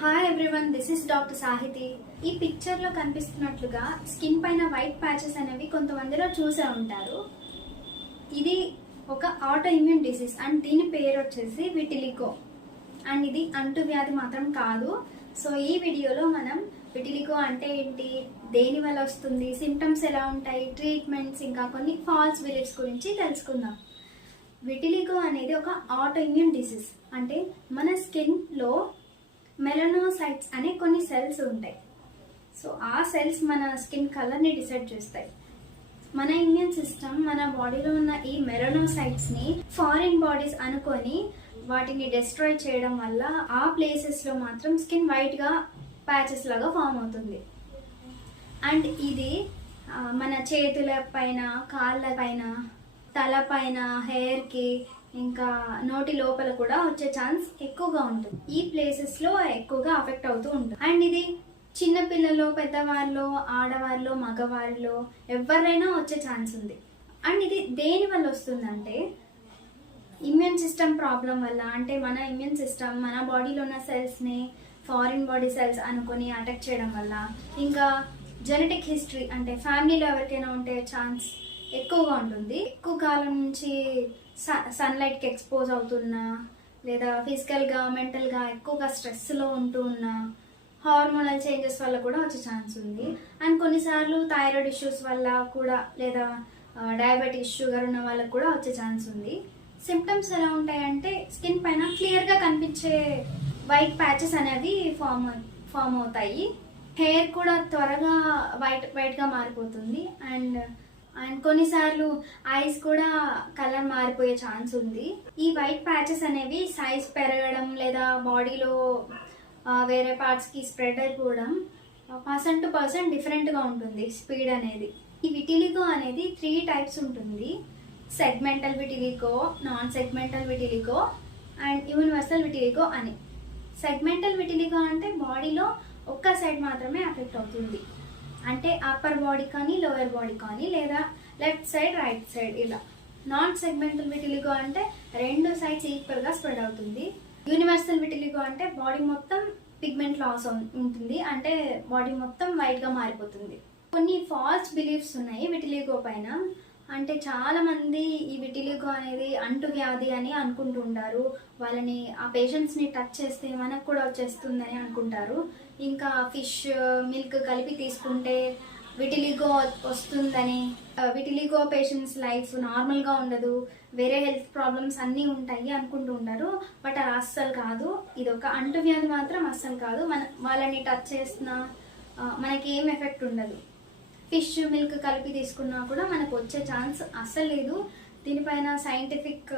Hi everyone, this is doctor Sahithi. ఈ పిక్చర్లో కనిపిస్తున్నట్లుగా స్కిన్ పైన వైట్ ప్యాచెస్ అనేవి కొంతమందిలో చూసే ఉంటారు. ఇది ఒక ఆటో ఇమ్యూన్ డిసీజ్ అండ్ దీని పేరు వచ్చేసి విటిలిగో. అండ్ ఇది అంటువ్యాధి మాత్రం కాదు. సో ఈ వీడియోలో మనం విటిలిగో అంటే ఏంటి, దేని వల్ల వస్తుంది, సిమ్టమ్స్ ఎలా ఉంటాయి, ట్రీట్మెంట్స్, ఇంకా కొన్ని ఫాల్స్ బిలీఫ్స్ గురించి తెలుసుకుందాం. విటిలిగో అనేది ఒక ఆటో ఇమ్యూన్ డిసీజ్. అంటే మన స్కిన్లో మెలనోసైట్స్ అనే కొన్ని సెల్స్ ఉంటాయి. సో ఆ సెల్స్ మన స్కిన్ కలర్ని డిసైడ్ చేస్తాయి. మన ఇమ్యూన్ సిస్టమ్ మన బాడీలో ఉన్న ఈ మెలనోసైట్స్ని ఫారిన్ బాడీస్ అనుకొని వాటిని డిస్ట్రాయ్ చేయడం వల్ల ఆ ప్లేసెస్లో మాత్రం స్కిన్ వైట్గా ప్యాచెస్ లాగా ఫామ్ అవుతుంది. అండ్ ఇది మన చేతుల పైన, కాళ్ళ పైన, తల పైన, హెయిర్కి, ఇంకా నోటి లోపల కూడా వచ్చే ఛాన్స్ ఎక్కువగా ఉంటుంది. ఈ ప్లేసెస్లో ఎక్కువగా అఫెక్ట్ అవుతూ ఉంటుంది. అండ్ ఇది చిన్నపిల్లలు, పెద్దవాళ్ళు, ఆడవారిలో, మగవారిలో ఎవరైనా వచ్చే ఛాన్స్ ఉంది. అండ్ ఇది దేని వల్ల వస్తుందంటే ఇమ్యూన్ సిస్టమ్ ప్రాబ్లం వల్ల. అంటే మన ఇమ్యూన్ సిస్టమ్ మన బాడీలో ఉన్న సెల్స్ని ఫారిన్ బాడీ సెల్స్ అనుకొని అటాక్ చేయడం వల్ల, ఇంకా జెనెటిక్ హిస్టరీ అంటే ఫ్యామిలీలో ఎవరికైనా ఉంటే ఛాన్స్ ఎక్కువగా ఉంటుంది. ఎక్కువ కాలం నుంచి సన్లైట్కి ఎక్స్పోజ్ అవుతున్నా, లేదా ఫిజికల్గా, మెంటల్గా ఎక్కువగా స్ట్రెస్లో ఉంటూ ఉన్నా, హార్మోనల్ చేంజెస్ వల్ల కూడా వచ్చే ఛాన్స్ ఉంది. అండ్ కొన్నిసార్లు థైరాయిడ్ ఇష్యూస్ వల్ల కూడా, లేదా డయాబెటీస్, షుగర్ ఉన్న వాళ్ళకు కూడా వచ్చే ఛాన్స్ ఉంది. సిమ్టమ్స్ ఎలా ఉంటాయంటే స్కిన్ పైన క్లియర్గా కనిపించే వైట్ ప్యాచెస్ అనేవి ఫామ్ అవుతాయి. హెయిర్ కూడా త్వరగా వైట్గా మారిపోతుంది. అండ్ కొన్నిసార్లు ఐస్ కూడా కలర్ మారిపోయే ఛాన్స్ ఉంది. ఈ వైట్ ప్యాచెస్ అనేవి సైజ్ పెరగడం, లేదా బాడీలో వేరే పార్ట్స్కి స్ప్రెడ్ అయిపోవడం పర్సన్ టు పర్సన్ డిఫరెంట్గా ఉంటుంది స్పీడ్ అనేది. ఈ విటిలిగో అనేది 3 టైప్స్ ఉంటుంది. Segmental vitiligo, non segmental vitiligo and universal vitiligo అని. సెగ్మెంటల్ విటిలిగో అంటే బాడీలో ఒక్క సైడ్ మాత్రమే ఎఫెక్ట్ అవుతుంది. అంటే అప్పర్ బాడీ కానీ, లోయర్ బాడీ కానీ, లేదా లెఫ్ట్ సైడ్, రైట్ సైడ్ ఇలా. నాన్ సెగ్మెంటల్ విటిలిగో అంటే 2 సైడ్స్ ఈక్వల్గా స్ప్రెడ్ అవుతుంది. యూనివర్సల్ విటిలిగో అంటే బాడీ మొత్తం పిగ్మెంట్ లాస్ ఉంటుంది. అంటే బాడీ మొత్తం వైట్గా మారిపోతుంది. కొన్ని ఫాల్స్ బిలీఫ్స్ ఉన్నాయి విటిలిగో పైన. అంటే చాలా మంది ఈ విటిలిగో అనేది అంటువ్యాధి అని అనుకుంటూ ఉంటారు. వాళ్ళని, ఆ పేషెంట్స్ని టచ్ చేస్తే మనకు కూడా వచ్చేస్తుందని అనుకుంటారు. ఇంకా ఫిష్, మిల్క్ కలిపి తీసుకుంటే విటిలిగో వస్తుందని, విటిలిగో పేషెంట్స్ లైఫ్ నార్మల్గా ఉండదు, వేరే హెల్త్ ప్రాబ్లమ్స్ అన్నీ ఉంటాయి అనుకుంటూ ఉంటారు. బట్ అది అస్సలు కాదు. ఇది ఒక అంటువ్యాధి మాత్రం అస్సలు కాదు. వాళ్ళని టచ్ చేసినా మనకి ఏం ఎఫెక్ట్ ఉండదు. ఫిష్, మిల్క్ కలిపి తీసుకున్నా కూడా మనకు వచ్చే ఛాన్స్ అస్సలు లేదు. దీనిపైన సైంటిఫిక్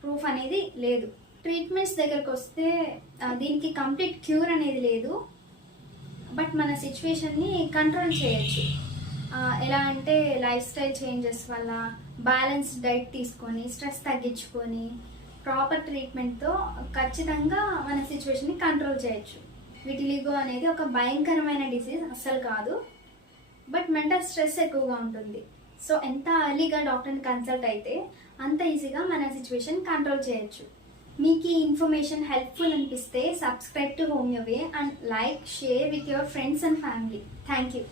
ప్రూఫ్ అనేది లేదు. ట్రీట్మెంట్స్ దగ్గరకు వస్తే దీనికి కంప్లీట్ క్యూర్ అనేది లేదు. బట్ మన సిచ్యువేషన్ని కంట్రోల్ చేయొచ్చు. ఎలా అంటే లైఫ్ స్టైల్ చేంజెస్ వల్ల, బ్యాలెన్స్డ్ డైట్ తీసుకొని, స్ట్రెస్ తగ్గించుకొని, ప్రాపర్ ట్రీట్మెంట్తో ఖచ్చితంగా మన సిచ్యువేషన్ని కంట్రోల్ చేయొచ్చు. విటిలిగో అనేది ఒక భయంకరమైన డిసీజ్ అస్సలు కాదు. బట్ మెంటల్ స్ట్రెస్ ఎక్కువగా ఉంటుంది. సో ఎంత ఎర్లీగా డాక్టర్ని కన్సల్ట్ అయితే అంత ఈజీగా మన సిచ్యువేషన్ కంట్రోల్ చేయొచ్చు. మీకు ఈ ఇన్ఫర్మేషన్ హెల్ప్ఫుల్ అనిపిస్తే subscribe to Homeoway and like, share with your friends and family. Thank you.